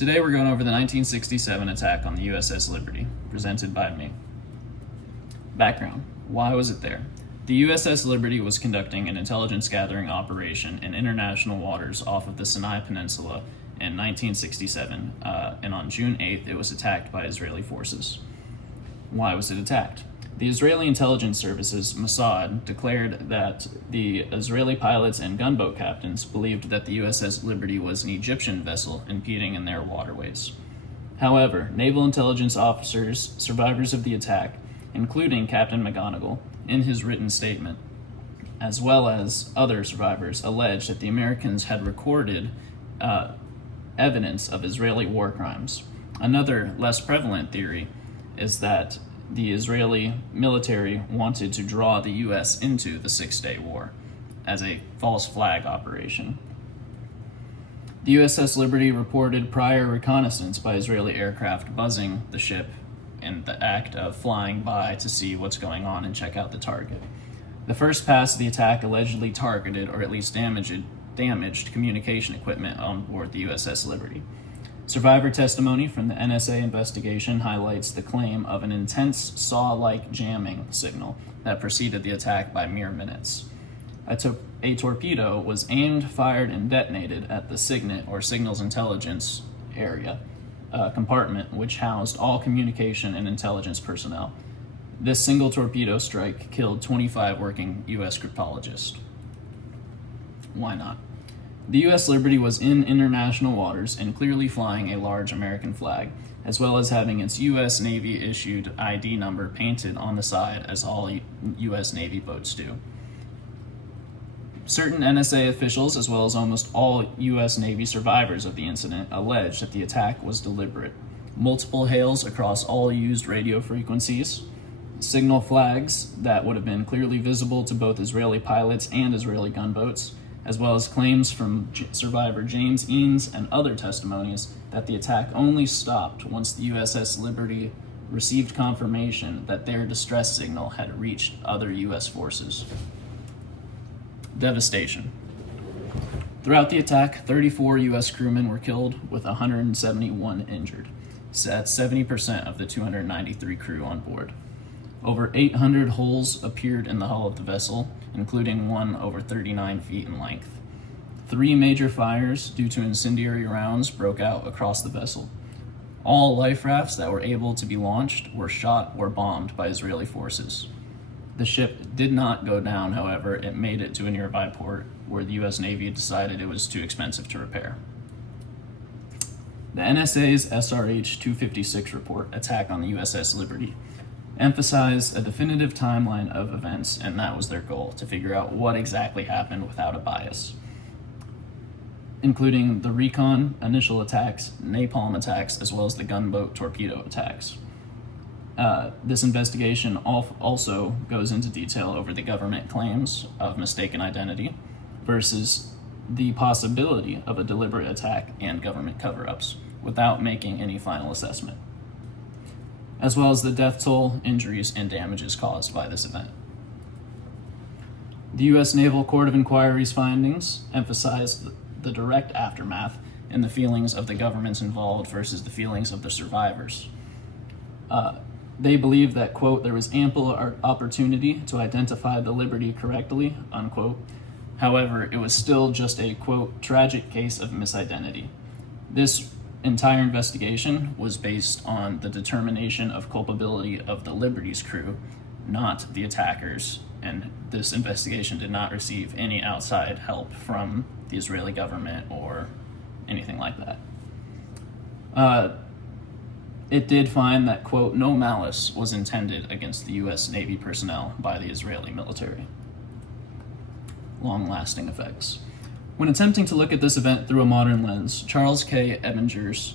Today we're going over the 1967 attack on the USS Liberty, presented by me. Background. Why was it there? The USS Liberty was conducting an intelligence gathering operation in international waters off of the Sinai Peninsula in 1967, and on June 8th it was attacked by Israeli forces. Why was it attacked? The Israeli intelligence services, Mossad, declared that the Israeli pilots and gunboat captains believed that the USS Liberty was an Egyptian vessel impeding in their waterways. However, naval intelligence officers, survivors of the attack, including Captain McGonigal, in his written statement, as well as other survivors, alleged that the Americans had recorded evidence of Israeli war crimes. Another, less prevalent theory is that the Israeli military wanted to draw the U.S. into the Six-Day War as a false flag operation. The USS Liberty reported prior reconnaissance by Israeli aircraft buzzing the ship in the act of flying by to see what's going on and check out the target. The first pass of the attack allegedly targeted or at least damaged communication equipment on board the USS Liberty. Survivor testimony from the NSA investigation highlights the claim of an intense saw-like jamming signal that preceded the attack by mere minutes. A torpedo was aimed, fired, and detonated at the SIGINT, or Signals Intelligence Area, compartment which housed all communication and intelligence personnel. This single torpedo strike killed 25 working U.S. cryptologists. Why not? The U.S. Liberty was in international waters and clearly flying a large American flag, as well as having its U.S. Navy-issued ID number painted on the side as all U.S. Navy boats do. Certain NSA officials, as well as almost all U.S. Navy survivors of the incident, allege that the attack was deliberate. Multiple hails across all used radio frequencies, signal flags that would have been clearly visible to both Israeli pilots and Israeli gunboats, as well as claims from survivor James Eanes and other testimonies that the attack only stopped once the USS Liberty received confirmation that their distress signal had reached other U.S. forces. Devastation. Throughout the attack, 34 U.S. crewmen were killed, with 171 injured. That's 70% of the 293 crew on board. Over 800 holes appeared in the hull of the vessel, including one over 39 feet in length. 3 major fires due to incendiary rounds broke out across the vessel. All life rafts that were able to be launched were shot or bombed by Israeli forces. The ship did not go down, however. It made it to a nearby port where the U.S. Navy decided it was too expensive to repair. The NSA's SRH-256 report, Attack on the USS Liberty, emphasized a definitive timeline of events, and that was their goal, to figure out what exactly happened without a bias, including the recon, initial attacks, napalm attacks, as well as the gunboat torpedo attacks. This investigation also goes into detail over the government claims of mistaken identity versus the possibility of a deliberate attack and government cover-ups without making any final assessment, as well as the death toll, injuries, and damages caused by this event. The U.S. Naval Court of Inquiry's findings emphasized the direct aftermath and the feelings of the governments involved versus the feelings of the survivors. They believe that, quote, there was ample opportunity to identify the Liberty correctly, unquote. However, it was still just a, quote, tragic case of misidentity. This entire investigation was based on the determination of culpability of the Liberty's crew, not the attackers, and this investigation did not receive any outside help from the Israeli government or anything like that. It did find that, quote, no malice was intended against the U.S. Navy personnel by the Israeli military. Long-lasting effects. When attempting to look at this event through a modern lens, Charles K. Ebinger's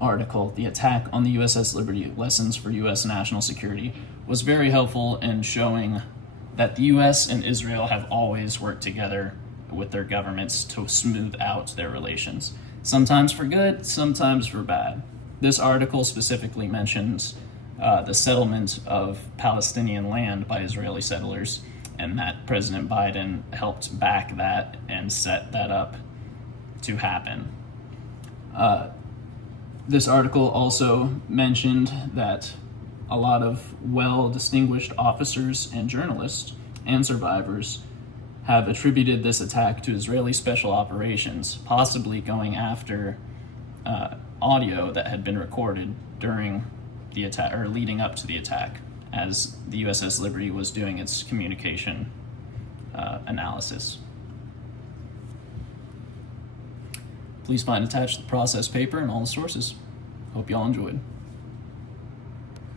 article, The Attack on the USS Liberty, Lessons for U.S. National Security, was very helpful in showing that the U.S. and Israel have always worked together with their governments to smooth out their relations, sometimes for good, sometimes for bad. This article specifically mentions the settlement of Palestinian land by Israeli settlers, and that President Biden helped back that and set that up to happen. This article also mentioned that a lot of well-distinguished officers and journalists and survivors have attributed this attack to Israeli special operations, possibly going after audio that had been recorded during the attack or leading up to the attack, as the USS Liberty was doing its communication analysis. Please find attached the process paper and all the sources. Hope y'all enjoyed.